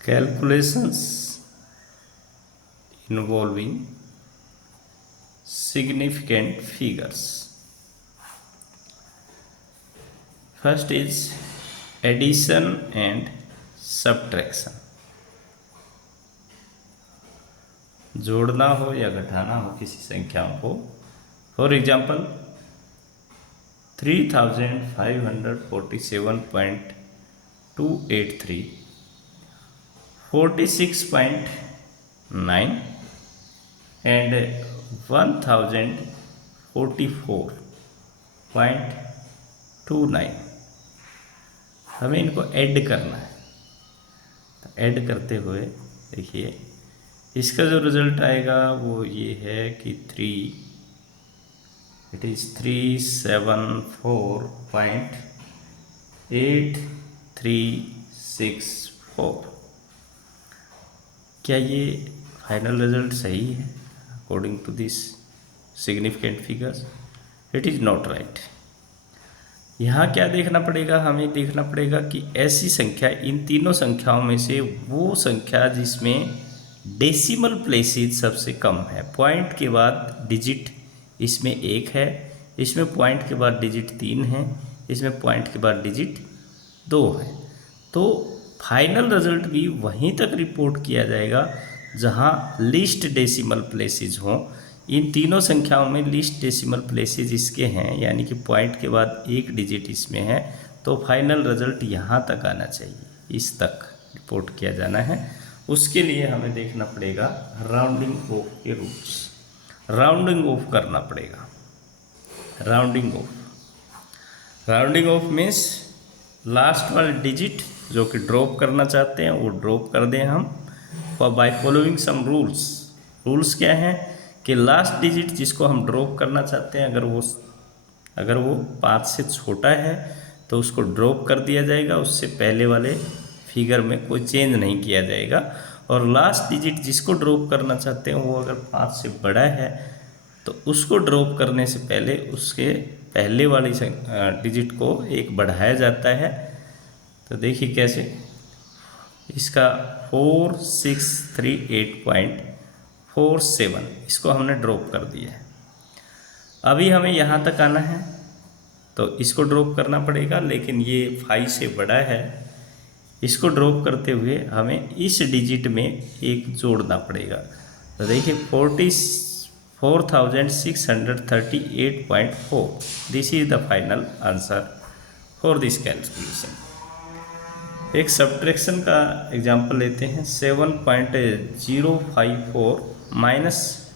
calculations involving significant figures. First is addition and subtraction. जोड़ना हो या घटाना हो किसी संख्याओं को. For example 3547.283, 46.9 and 1044.29. हमें इनको ऐड करना है. तो ऐड करते हुए देखिए इसका जो रिजल्ट आएगा वो ये है कि 374.8364. क्या ये फाइनल रिजल्ट सही है according to this significant figures? It is not right. यहाँ क्या देखना पड़ेगा, हमें देखना पड़ेगा कि ऐसी संख्या, इन तीनों संख्याओं में से वो संख्या जिसमें डेसिमल प्लेसेस सबसे कम है. पॉइंट के बाद डिजिट इसमें 1 है, इसमें पॉइंट के बाद डिजिट 3 है, इसमें पॉइंट के बाद डिजिट 2 है. तो फाइनल रिजल्ट भी वहीं तक रिपोर्ट किया जाएगा जहां लीस्ट डेसिमल प्लेसेस हों. इन तीनों संख्याओं में लीस्ट डेसिमल प्लेसेस इसके हैं, यानी कि पॉइंट के बाद 1 डिजिट इसमें है. तो फाइनल रिजल्ट यहाँ तक आना चाहिए, इस तक रिपोर्ट किया जाना है. उसके लिए हमें देखना पड़ेगा राउंडिंग ऑफ के रूट्स. राउंडिंग ऑफ करना पड़ेगा. राउंडिंग ऑफ मीन्स लास्ट वाले डिजिट जो कि ड्रॉप करना चाहते हैं वो ड्रॉप कर दें हम by following some rules. Rules क्या हैं कि लास्ट डिजिट जिसको हम ड्रॉप करना चाहते हैं अगर वो 5 से छोटा है तो उसको ड्रॉप कर दिया जाएगा, उससे पहले वाले फिगर में कोई चेंज नहीं किया जाएगा. और लास्ट डिजिट जिसको ड्रॉप करना चाहते हैं वो अगर 5 से बड़ा है तो उसको ड्रॉप करने से पहले उसके पहले वाली डिजिट को 1 बढ़ाया जाता है. तो देखिए कैसे, इसका 4638.47 इसको हमने ड्रॉप कर दिया है. अभी हमें यहाँ तक आना है तो इसको ड्रॉप करना पड़ेगा, लेकिन ये 5 से बड़ा है. इसको ड्रॉप करते हुए हमें इस डिजिट में 1 जोड़ना पड़ेगा. तो देखिए 44,638.4. This is the final answer for this calculation. एक सब्ट्रैक्शन का एग्जांपल लेते हैं. 7.054 माइनस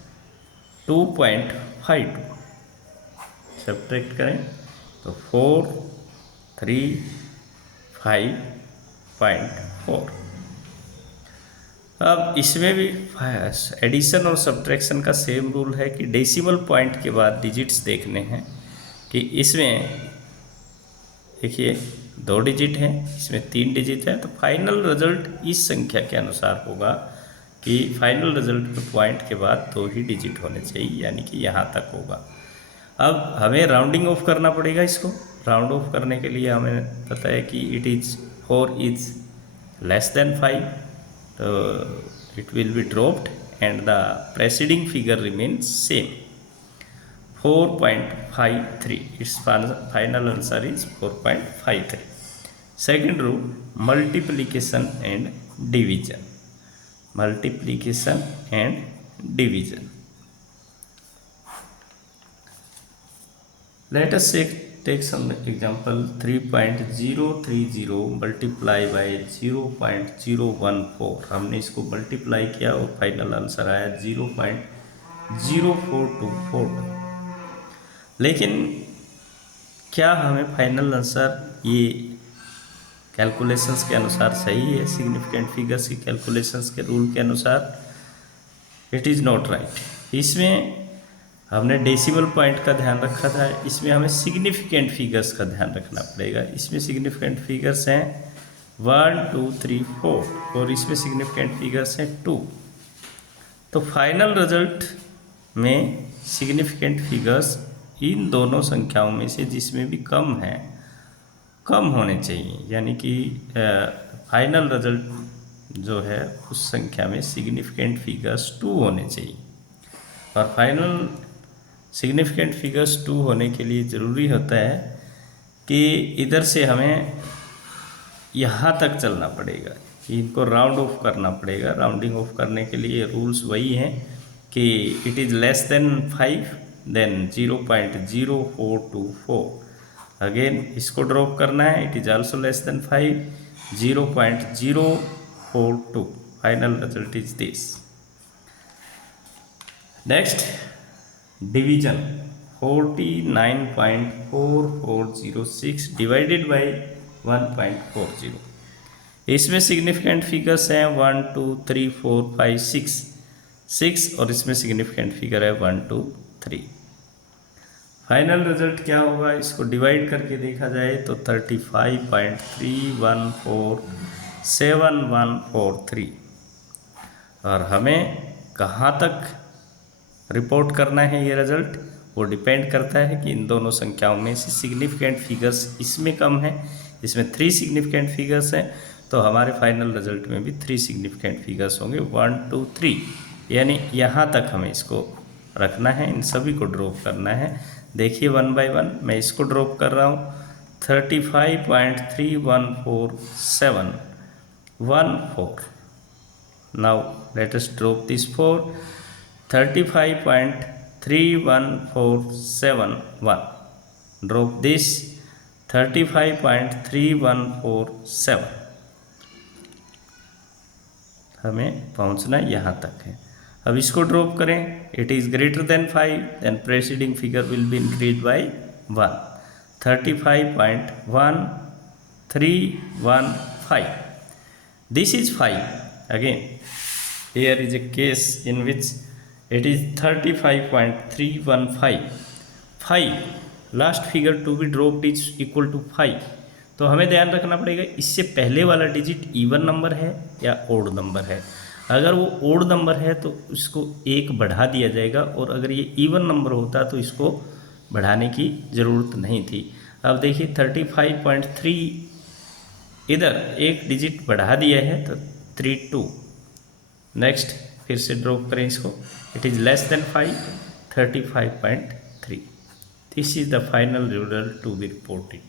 2.52 सब्ट्रैक्ट करें तो 435.4. अब इसमें भी एडिशन और सब्ट्रैक्शन का सेम रूल है कि डेसिमल पॉइंट के बाद डिजिट्स देखने हैं कि इसमें देखिए 2 डिजिट हैं, इसमें 3 डिजिट है. तो फाइनल रिजल्ट इस संख्या के अनुसार होगा कि फाइनल रिजल्ट में पॉइंट के बाद 2 ही डिजिट होने चाहिए, यानी कि यहाँ तक होगा. अब हमें राउंडिंग ऑफ करना पड़ेगा. इसको राउंड ऑफ करने के लिए हमें पता है कि 4 इज लेस देन 5, तो it will be dropped and the presiding figure remains same 4.53. It's final answer is 4.53. Second rule, multiplication and division. Let us take some example. 3.030 multiply by 0.014. हमने इसको मल्टीप्लाई किया और फाइनल आंसर आया 0.04242. लेकिन क्या हमें final answer ये calculations के अनुसार सही है? सिग्निफिकेंट फिगर्स की कैलकुलेशंस के रूल के अनुसार इट इज़ नॉट राइट. इसमें हमने डेसिमल पॉइंट का ध्यान रखा था, इसमें हमें सिग्निफिकेंट फिगर्स का ध्यान रखना पड़ेगा. इसमें सिग्निफिकेंट फिगर्स हैं 1 2 3 4 और इसमें सिग्निफिकेंट फिगर्स हैं 2. तो फाइनल रिजल्ट में सिग्निफिकेंट फिगर्स इन दोनों संख्याओं में से जिसमें भी कम होने चाहिए, यानी कि फाइनल रिजल्ट जो है उस संख्या में सिग्निफिकेंट फिगर्स 2 होने चाहिए। और फाइनल सिग्निफिकेंट फिगर्स 2 होने के लिए ज़रूरी होता है कि इधर से हमें यहाँ तक चलना पड़ेगा, इनको राउंड ऑफ करना पड़ेगा। राउंडिंग ऑफ करने के लिए रूल्स वही हैं कि it is less than 5 then 0.0424। Again इसको ड्रॉप करना है, it is also less than 5 0.042। Final result is this. Next division 49.4406 divided by 1.40। इसमें सिग्निफिकेंट फिगर्स हैं 1 2 3 4 5 6 और इसमें सिग्निफिकेंट फिगर है 1 2 3। फाइनल रिजल्ट क्या होगा, इसको डिवाइड करके देखा जाए तो 35.31471143। और हमें कहाँ तक रिपोर्ट करना है ये रिजल्ट, वो डिपेंड करता है कि इन दोनों संख्याओं में से सिग्निफिकेंट फिगर्स इसमें कम है, इसमें 3 सिग्निफिकेंट फिगर्स हैं, तो हमारे फाइनल रिजल्ट में भी 3 सिग्निफिकेंट फिगर्स होंगे 1 2 3। यानी यहाँ तक हमें इसको रखना है, इन सभी को ड्रॉप करना है। देखिए 1 बाय 1 मैं इसको ड्रॉप कर रहा हूँ 35.31471 now let us drop this 4 35.31471 drop this 35.3147। हमें पहुंचना यहाँ तक है। अब इसको ड्रॉप करें, it is greater than 5 then preceding figure will be increase by 1 35.1315। This is 5। Again here is a case in which it is 35.315। 5 last figure to be dropped is equal to 5। तो हमें ध्यान रखना पड़ेगा इससे पहले वाला digit even number है या ओड नंबर है। अगर वो ओड नंबर है तो इसको 1 बढ़ा दिया जाएगा, और अगर ये इवन नंबर होता तो इसको बढ़ाने की ज़रूरत नहीं थी। अब देखिए 35.3 इधर एक डिजिट बढ़ा दिया है तो 32। नेक्स्ट फिर से ड्रॉप करें इसको, it is less than 5 35.3। This is the final result to be reported.